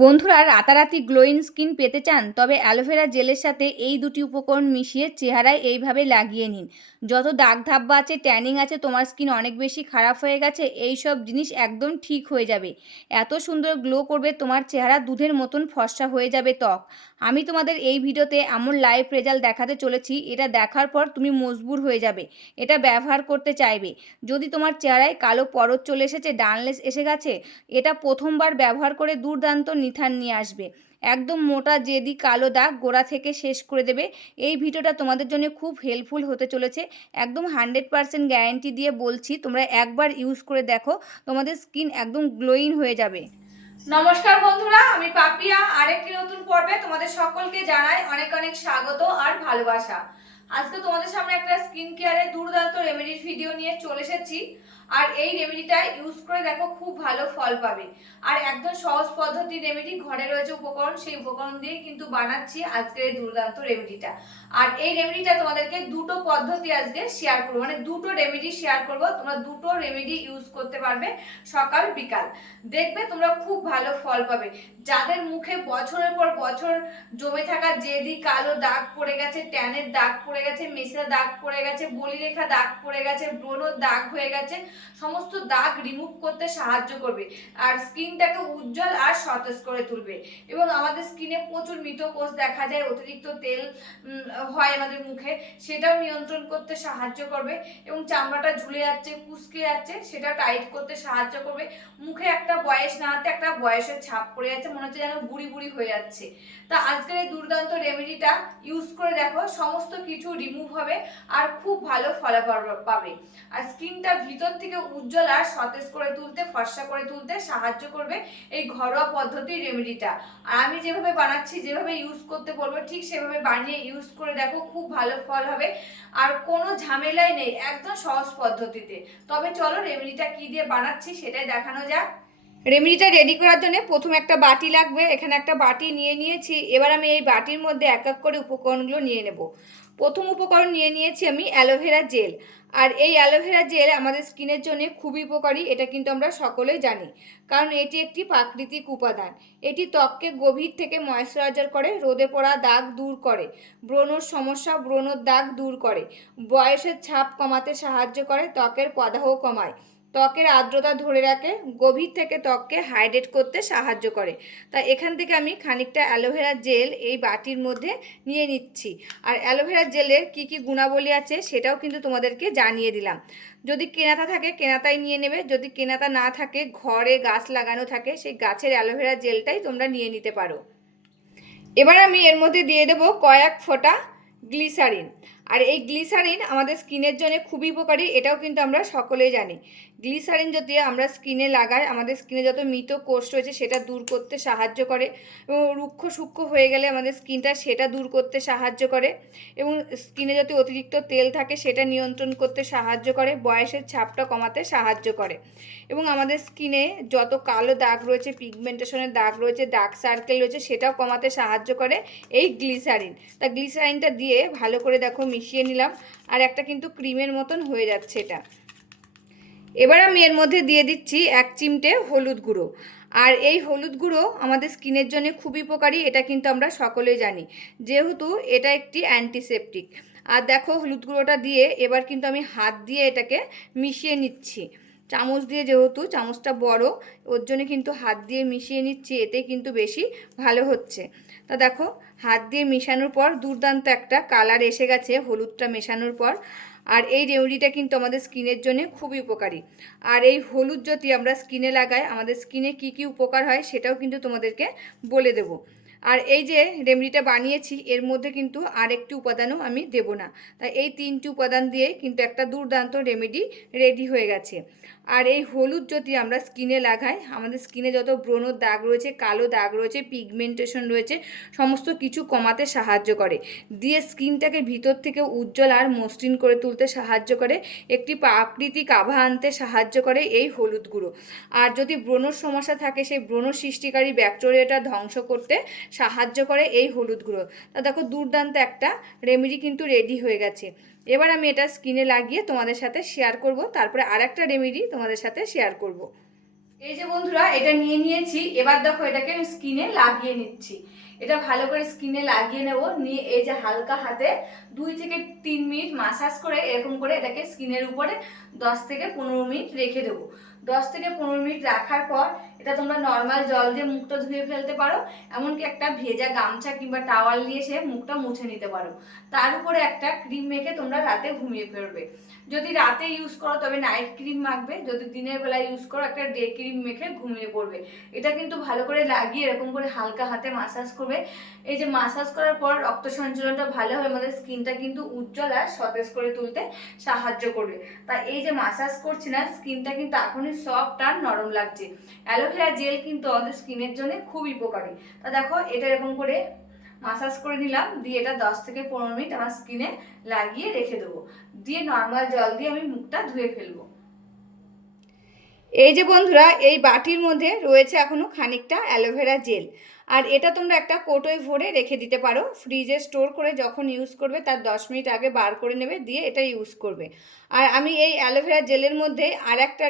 বন্ধুরা, রাতারাতি glowing skin পেতে চান? তবে অ্যালোভেরা জেলের সাথে এই দুটি উপকরণ মিশিয়ে চেহারায় এইভাবে লাগিয়ে নিন। যত দাগ ধাব্বা আছে, ট্যানিং আছে, তোমার স্কিন অনেক বেশি খারাপ হয়ে গেছে, এই সব জিনিস একদম ঠিক হয়ে যাবে। এত সুন্দর গ্লো করবে তোমার চেহারা, দুধের মতন ফর্সা হয়ে যাবে ত্বক। আমি তোমাদের এই ভিডিওতে এমন লাইভ রেজাল্ট দেখাতে চলেছি, এটা দেখার পর তুমি মজবুর হয়ে যাবে, এটা ব্যবহার করতে চাইবে। যদি তোমার চেহারায় কালো পরত চলে এসেছে, ডানলেস এসে গেছে, এটা প্রথমবার ব্যবহার করে দুর্দান্ত নিথান নিয়ে আসবে। একদম মোটা জেদি কালো দাগ গোড়া থেকে শেষ করে দেবে। এই ভিডিওটা তোমাদের জন্য খুব হেল্পফুল হতে চলেছে। একদম 100% গ্যারান্টি দিয়ে বলছি, তোমরা একবার ইউজ করে দেখো, তোমাদের স্কিন একদম গ্লোয়িং হয়ে যাবে। নমস্কার বন্ধুরা, আমি পাপিয়া। আরেকটি নতুন পর্বে তোমাদের সকলকে জানাই অনেক অনেক স্বাগত আর ভালোবাসা। আজকে তোমাদের সামনে একটা স্কিন কেয়ারের দুর্দান্ত রেমেডির ভিডিও নিয়ে চলে এসেছি। আর এই রেমেডিটা ইউজ করে দেখো, খুব ভালো ফল পাবে। আর একদম সহজ পদ্ধতি রেমেডি, ঘরে রয়েছে উপকরণ, সেই উপকরণ দিয়ে কিন্তু বানাচ্ছি আজকের এই দুর্দান্ত রেমেডিটা। আর এই রেমেডিটা তোমাদেরকে দুটো পদ্ধতি আজকে শেয়ার করবো, মানে দুটো রেমেডি শেয়ার করবো। তোমরা দুটো রেমেডি ইউজ করতে পারবে সকাল বিকাল, দেখবে তোমরা খুব ভালো ফল পাবে। যাদের মুখে বছরের পর বছর জমে থাকা জেদি কালো দাগ পড়ে গেছে, ট্যানের দাগ পড়ে গেছে, মেছের দাগ পড়ে গেছে, বলিরেখা দাগ পড়ে গেছে, ব্রণর দাগ হয়ে গেছে, সমস্ত দাগ রিমুভ করতে সাহায্য করবে। আর স্কিনটাকে উজ্জ্বল আর সতেজ করে তুলবে। এবং আমাদের স্কিনে প্রচুর মৃতকোষ দেখা যায়, অতিরিক্ত তেল হয় আমাদের মুখে, সেটাও নিয়ন্ত্রণ করতে সাহায্য করবে। এবং চামড়াটা ঝুলে যাচ্ছে, কুঁচকে যাচ্ছে, সেটা টাইট করতে সাহায্য করবে। মুখে একটা বয়স না হতে একটা বয়সের ছাপ পড়ে যাচ্ছে, মনে হচ্ছে যেন বুড়ি বুড়ি হয়ে যাচ্ছে। তা আজকের এই দুর্দান্ত রেমেডিটা ইউজ করে দেখো, সমস্ত কিছু রিমুভ হবে আর খুব ভালো ফলাফল পাবে। আর স্কিনটা ভিতর থেকে উজ্জ্বল আর সতেজ করে তুলতে, ফর্সা করে তুলতে সাহায্য করবে এই ঘরোয়া পদ্ধতির রেমেডিটা। আর আমি যেভাবে বানাচ্ছি, যেভাবে ইউজ করতে বলবো, ঠিক সেভাবে বানিয়ে ইউজ করে দেখো, খুব ভালো ফল হবে। আর কোনো ঝামেলাই নেই, একদম সহজ পদ্ধতিতে। তবে চলো রেমেডিটা কি দিয়ে বানাচ্ছি সেটাই দেখানো যাক। রেমেডিটা রেডি করার জন্য প্রথমে একটা বাটি লাগবে। এখানে একটা বাটি নিয়ে নিয়েছি। এবার আমি এই বাটির মধ্যে এক এক করে উপকরণগুলো নিয়ে নেব। প্রথম উপকরণ নিয়ে নিয়েছি আমি অ্যালোভেরা জেল। আর এই অ্যালোভেরা জেল আমাদের স্কিনের জন্য খুবই উপকারী, এটা কিন্তু আমরা সকলেই জানি। কারণ এটি একটি প্রাকৃতিক উপাদান। এটি ত্বককে গভীর থেকে ময়েশ্চারাইজার করে, রোদে পড়া দাগ দূর করে, ব্রণর সমস্যা, ব্রণর দাগ দূর করে, বয়সের ছাপ কমাতে সাহায্য করে, ত্বকের প্রদাহ কমায়, ত্বকের আর্দ্রতা ধরে রাখে, গভীর থেকে ত্বককে হাইড্রেট করতে সাহায্য করে। তা এখান থেকে আমি খানিকটা অ্যালোভেরা জেল এই বাটির মধ্যে নিয়ে নিচ্ছি। আর অ্যালোভেরা জেলের কি কি গুণাবলী আছে সেটাও কিন্তু তোমাদেরকে জানিয়ে দিলাম। যদি কেনাতা থাকে কেনাতাই নিয়ে নেবে, যদি কেনাতা না থাকে, ঘরে গাছ লাগানো থাকে, সেই গাছের অ্যালোভেরা জেলটাই তোমরা নিয়ে নিতে পারো। এবার আমি এর মধ্যে দিয়ে দেবো কয়েক ফোঁটা গ্লিসারিন। আর এই গ্লিসারিন আমাদের স্কিনের জন্য খুবই উপকারী, এটাও কিন্তু আমরা সকলেই জানি। গ্লিসারিন যদি আমরা স্কিনে লাগাই, আমাদের স্কিনে যত মৃত কোষ রয়েছে সেটা দূর করতে সাহায্য করে। এবং রুক্ষ সূক্ষ্ম হয়ে গেলে আমাদের স্কিনটা সেটা দূর করতে সাহায্য করে। এবং স্কিনে যদি অতিরিক্ত তেল থাকে সেটা নিয়ন্ত্রণ করতে সাহায্য করে, বয়সের ছাপটা কমাতে সাহায্য করে। এবং আমাদের স্কিনে যত কালো দাগ রয়েছে, পিগমেন্টেশনের দাগ রয়েছে, ডার্ক সার্কেল রয়েছে, সেটাও কমাতে সাহায্য করে এই গ্লিসারিন। তা গ্লিসারিনটা দিয়ে ভালো করে দেখো মিশিয়ে নিলাম। আর একটা কিন্তু ক্রিমের মতন হয়ে যাচ্ছে এটা। এবার আমি এর মধ্যে দিয়ে দিচ্ছি 1 চিমটে হলুদ গুঁড়ো। আর এই হলুদ গুঁড়ো আমাদের স্কিনের জন্য খুবই উপকারী, এটা কিন্তু আমরা সকলেই জানি, যেহেতু এটা একটি অ্যান্টিসেপটিক। আর দেখো হলুদ গুঁড়োটা দিয়ে এবার কিন্তু আমি হাত দিয়ে এটাকে মিশিয়ে নিচ্ছি। চামচ দিয়ে, যেহেতু চামচটা বড়, ওর জন্য কিন্তু হাত দিয়ে মিশিয়ে নিচ্ছি, এতে কিন্তু বেশি ভালো হচ্ছে। তা দেখো হাত দিয়ে মেশানোর পর দুর্দান্ত একটা কালার এসে গেছে হলুদটা মেশানোর পর। আর এই রেমেডিটা কিন্তু আমাদের স্কিনের জন্য খুবই উপকারী। আর এই হলুদ যদি আমরা স্কিনে লাগাই, আমাদের স্কিনে কি কি উপকার হয় সেটাও কিন্তু তোমাদেরকে বলে দেব। আর এই যে রেমেডিটা বানিয়েছি, এর মধ্যে কিন্তু আরেকটি উপাদানও আমি দেব না। তাই এই 3টি উপাদান দিয়ে কিন্তু একটা দুর্দান্ত রেমেডি রেডি হয়ে গেছে। আর এই হলুদ যদি আমরা স্কিনে লাগাই, আমাদের স্কিনে যত ব্রণর দাগ রয়েছে, কালো দাগ রয়েছে, পিগমেন্টেশন রয়েছে, সমস্ত কিছু কমাতে সাহায্য করে, দিয়ে স্কিনটাকে ভিতর থেকে উজ্জ্বল আর মসৃণ করে তুলতে সাহায্য করে, একটি প্রাকৃতিক আভা আনতে সাহায্য করে এই হলুদ গুঁড়ো। আর যদি ব্রণর সমস্যা থাকে, সেই ব্রণ সৃষ্টিকারী ব্যাকটেরিয়াটা ধ্বংস করতে সাহায্য করে এই হলুদ গুঁড়ো। তা দেখো দুর্দান্ত একটা রেমেডি কিন্তু রেডি হয়ে গেছে। এবার আমি এটা স্কিনে লাগিয়ে তোমাদের সাথে শেয়ার করব, তারপরে আরেকটা রেমেডি তোমাদের সাথে শেয়ার করব। এই যে বন্ধুরা, এটা নিয়ে নিয়েছি। এবার দেখো এটাকে আমি স্কিনে লাগিয়ে নিচ্ছি। এটা ভালো করে স্কিনে লাগিয়ে নেব। নিয়ে এই যে হালকা হাতে 2 থেকে 3 মিনিট মাসাজ করে এরকম করে এটাকে স্কিনের উপরে 10 থেকে 15 মিনিট রেখে দেবো। 10 থেকে 15 মিনিট রাখার পর এটা তোমরা নর্মাল জল দিয়ে মুখটা ধুয়ে ফেলতে পারো। এমনকি একটা ভেজা গামছা কিংবা টাওয়াল দিয়ে সে মুখটা মুছে নিতে পারো। তার উপরে একটা ক্রিম মেখে তোমরা রাতে ঘুমিয়ে ফেলবে। যদি রাতে ইউজ করো তবে নাইট ক্রিম মাখবে, যদি দিনের বেলা ইউজ করো একটা ডে ক্রিম মেখে ঘুমিয়ে পড়বে। এটা কিন্তু ভালো করে লাগিয়ে এরকম করে হালকা হাতে মাসাজ করবে। এই যে মাসাজ করার পর রক্ত সঞ্চালনটা ভালো হয়, আমাদের স্কিনটা কিন্তু উজ্জ্বল আর সতেজ করে তুলতে সাহায্য করবে। তা এই যে মাসাজ করছি না, স্কিনটা কিন্তু এখনই সফট আর নরম লাগছে। অ্যালোভেরা জেল কিন্তু আমাদের স্কিনের জন্য খুব উপকারী। তা দেখো এটা এরকম করে মাসাজ করে নিলাম, দিয়ে এটা 10 থেকে 15 মিনিট আমার স্কিনে লাগিয়ে রেখে দেবো। দিয়ে নর্মাল জল দিয়ে আমি মুখটা ধুয়ে ফেলবো। এই যে বন্ধুরা, এই বাটির মধ্যে রয়েছে এখনো খানিকটা অ্যালোভেরা জেল। আর এটা তোমরা একটা কৌটোয় ভরে রেখে দিতে পারো। ফ্রিজে স্টোর করে যখন ইউজ করবে তার 10 মিনিট আগে বার করে নেবে, দিয়ে এটা ইউজ করবে। আর আমি এই অ্যালোভেরা জেলের মধ্যে আর একটা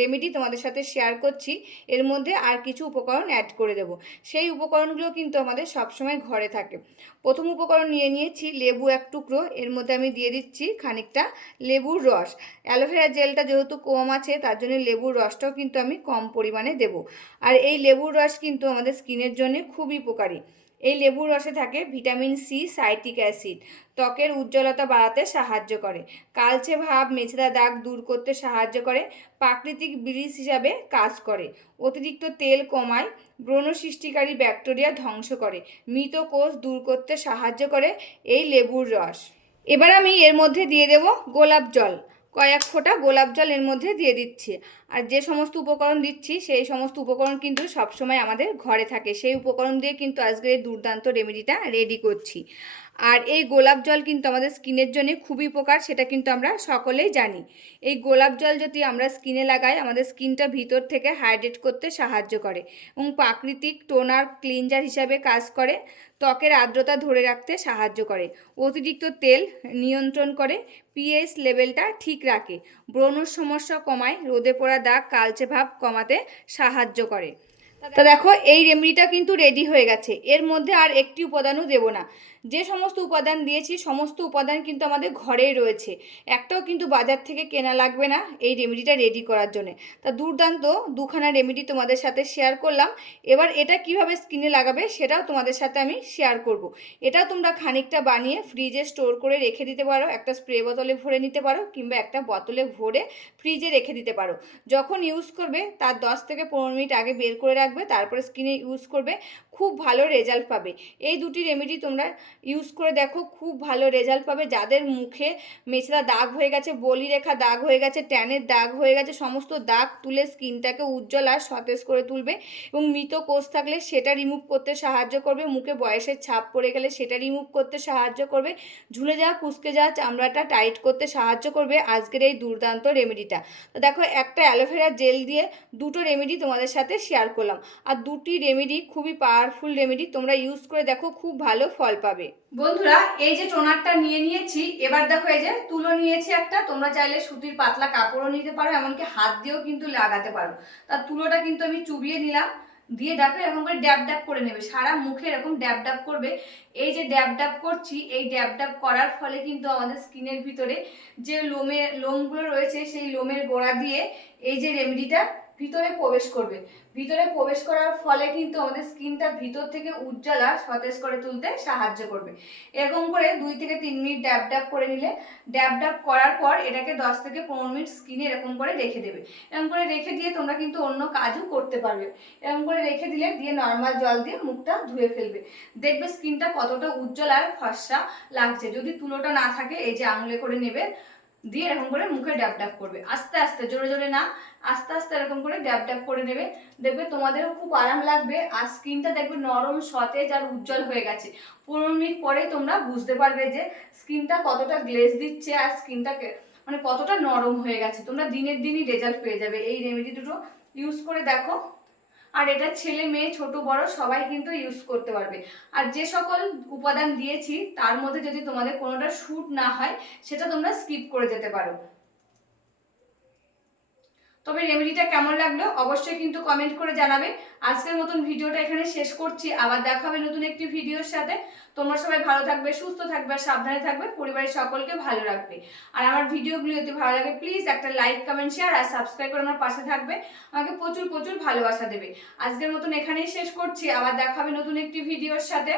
রেমেডি তোমাদের সাথে শেয়ার করছি। এর মধ্যে আর কিছু উপকরণ অ্যাড করে দেবো। সেই উপকরণগুলো কিন্তু আমাদের সবসময় ঘরে থাকে। প্রথম উপকরণ নিয়ে নিয়েছি লেবু 1 টুকরো। এর মধ্যে আমি দিয়ে দিচ্ছি খানিকটা লেবুর রস। অ্যালোভেরা জেলটা যেহেতু কম আছে তার জন্য লেবুর রসটাও কিন্তু আমি কম পরিমাণে দেব। আর এই লেবুর রস কিন্তু আমাদের স্কিনের জন্য খুবই উপকারী। এই লেবুর রসে থাকে ভিটামিন সি, সাইট্রিক অ্যাসিড, ত্বকের উজ্জ্বলতা বাড়াতে সাহায্য করে, কালচে ভাব, মেচেদা দাগ দূর করতে সাহায্য করে, প্রাকৃতিক ব্লিচ হিসাবে কাজ করে, অতিরিক্ত তেল কমায়, ব্রণ সৃষ্টিকারী ব্যাকটেরিয়া ধ্বংস করে, মৃত কোষ দূর করতে সাহায্য করে এই লেবুর রস। এবার আমি এর মধ্যে দিয়ে দেব গোলাপ জল। কয়েক ফোঁটা গোলাপ জল এর মধ্যে দিয়ে দিচ্ছি। আর যে সমস্ত উপকরণ দিচ্ছি সেই সমস্ত উপকরণ কিন্তু সবসময় আমাদের ঘরে থাকে। সেই উপকরণ দিয়ে কিন্তু আজকের এই দুর্দান্ত রেমেডিটা রেডি করছি। আর এই গোলাপ জল কিন্তু আমাদের স্কিনের জন্য খুবই উপকার, সেটা কিন্তু আমরা সকলেই জানি। এই গোলাপ জল যদি আমরা স্কিনে লাগাই আমাদের স্কিনটা ভিতর থেকে হাইড্রেট করতে সাহায্য করে এবং প্রাকৃতিক টোনার ক্লিনজার হিসাবে কাজ করে, ত্বকের আর্দ্রতা ধরে রাখতে সাহায্য করে, অতিরিক্ত তেল নিয়ন্ত্রণ করে, পিএইচ লেভেলটা ঠিক রাখে, ব্রণর সমস্যা কমায়, রোদে পড়া দাগ, কালচে ভাব কমাতে সাহায্য করে। তা দেখো এই রেমেডিটা কিন্তু রেডি হয়ে গেছে। এর মধ্যে আর একটি উপাদানও দেব না। যে সমস্ত উপাদান দিয়েছি সমস্ত উপাদান কিন্তু আমাদের ঘরেই রয়েছে। একটাও কিন্তু বাজার থেকে কেনা লাগবে না এই রেমেডিটা রেডি করার জন্য। তা দুর্দান্ত দুখানা রেমেডি তোমাদের সাথে শেয়ার করলাম। এবার এটা কিভাবে স্কিনে লাগাবে সেটাও তোমাদের সাথে আমি শেয়ার করব। এটাও তোমরা খানিকটা বানিয়ে ফ্রিজে স্টোর করে রেখে দিতে পারো। একটা স্প্রে বোতলে ভরে নিতে পারো কিংবা একটা বোতলে ভরে ফ্রিজে রেখে দিতে পারো। যখন ইউজ করবে তার 10 থেকে 15 মিনিট আগে বের করে রাখবে, তারপরে স্কিনে ইউজ করবে, খুব ভালো রেজাল্ট পাবে। এই দুটি রেমেডি তোমরা ইউজ করে দেখো, খুব ভালো রেজাল্ট পাবে। যাদের মুখে মেচেদা দাগ হয়ে গেছে, বলিরেখা দাগ হয়ে গেছে, ট্যানের দাগ হয়ে গেছে, সমস্ত দাগ তুলে স্কিনটাকে উজ্জ্বল আর সতেজ করে তুলবে এবং মৃত কোষ থাকলে সেটা রিমুভ করতে সাহায্য করবে, মুখে বয়সের ছাপ পড়ে গেলে সেটা রিমুভ করতে সাহায্য করবে, ঝুলে যাওয়া কুঁচকে যাওয়া চামড়াটা টাইট করতে সাহায্য করবে আজকের এই দুর্দান্ত রেমেডিটা। তো দেখো একটা অ্যালোভেরা জেল দিয়ে দুটো রেমেডি তোমাদের সাথে শেয়ার করলাম। আর দুটি রেমেডি খুবই পাওয়ারফুল রেমেডি, তোমরা ইউজ করে দেখো, খুব ভালো ফল পাবে। বন্ধুরা এই যে টোনারটা নিয়ে নিয়েছি, এবার দেখো এই যে তুলো নিয়েছি একটা। তোমরা চাইলে সুতির পাতলা কাপড়ও নিতে পারো, এমনকি হাত দিয়েও কিন্তু লাগাতে পারো। তার তুলোটা কিন্তু আমি চুবিয়ে নিলাম, দিয়ে দেখো এরকম করে ড্যাব ড্যাব করে নেবে, সারা মুখে এরকম ড্যাব ড্যাব করবে। এই যে ড্যাব ড্যাব করছি, এই ড্যাব ড্যাব করার ফলে কিন্তু আমাদের স্কিনের ভিতরে যে লোমগুলো রয়েছে সেই লোমের গোড়া দিয়ে এই যে রেমেডিটা ভিতরে প্রবেশ করবে। ভিতরে প্রবেশ করার ফলে কিন্তু আমাদের স্কিনটা ভিতর থেকে উজ্জ্বল আর সতেজ করে তুলতে সাহায্য করবে। এরকম করে 2 থেকে 3 মিনিট ড্যাব ড্যাব করে নিলে, ড্যাব ড্যাব করার পর এটাকে 10 থেকে 15 মিনিট স্কিনে এরকম করে রেখে দেবে। এরকম করে রেখে দিয়ে তোমরা কিন্তু অন্য কাজও করতে পারবে। এরকম করে রেখে দিলে দিয়ে নর্মাল জল দিয়ে মুখটা ধুয়ে ফেলবে, দেখবে স্কিনটা কতটা উজ্জ্বল আর ফর্সা লাগছে। যদি তুলোটা না থাকে এই যে আঙুলে করে নেবে, দিয়ে এরকম করে মুখে ড্যাব ড্যাব করবে, আস্তে আস্তে, জোরে জোরে না, আস্তে আস্তে এরকম করে ড্যাব ড্যাব করে নেবে। দেখবে তোমাদেরও খুব আরাম লাগবে আর স্কিনটা দেখবে নরম, সতেজ আর উজ্জ্বল হয়ে গেছে। 15 মিনিট পরেই তোমরা বুঝতে পারবে যে স্কিনটা কতটা গ্লেজ দিচ্ছে আর স্কিনটাকে কতটা নরম হয়ে গেছে। তোমরা দিনের দিনই রেজাল্ট পেয়ে যাবে। এই রেমেডি দুটো ইউজ করে দেখো। আর এটা ছেলে মেয়ে ছোট বড় সবাই কিন্তু ইউজ করতে পারবে। আর যে সকল উপাদান দিয়েছি তার মধ্যে যদি তোমাদের কোনোটা স্যুট না হয় সেটা তোমরা স্কিপ করে যেতে পারো। তবে রেমেডিটা কেমন লাগলো অবশ্যই কিন্তু কমেন্ট করে জানাবে। আজকের মতন ভিডিওটা এখানে শেষ করছি, আবার দেখা হবে নতুন একটি ভিডিওর সাথে। তোমরা সবাই ভালো থাকবে, সুস্থ থাকবে, সাবধানে থাকবে, পরিবারের সকলকে ভালো রাখবে। আর আমার ভিডিওগুলো যদি ভালো লাগে প্লিজ একটা লাইক, কমেন্ট, শেয়ার আর সাবস্ক্রাইব করে আমার পাশে থাকবে, আমাকে প্রচুর প্রচুর ভালোবাসা দেবে। আজকের মতন এখানেই শেষ করছি, আবার দেখা হবে নতুন একটি ভিডিওর সাথে।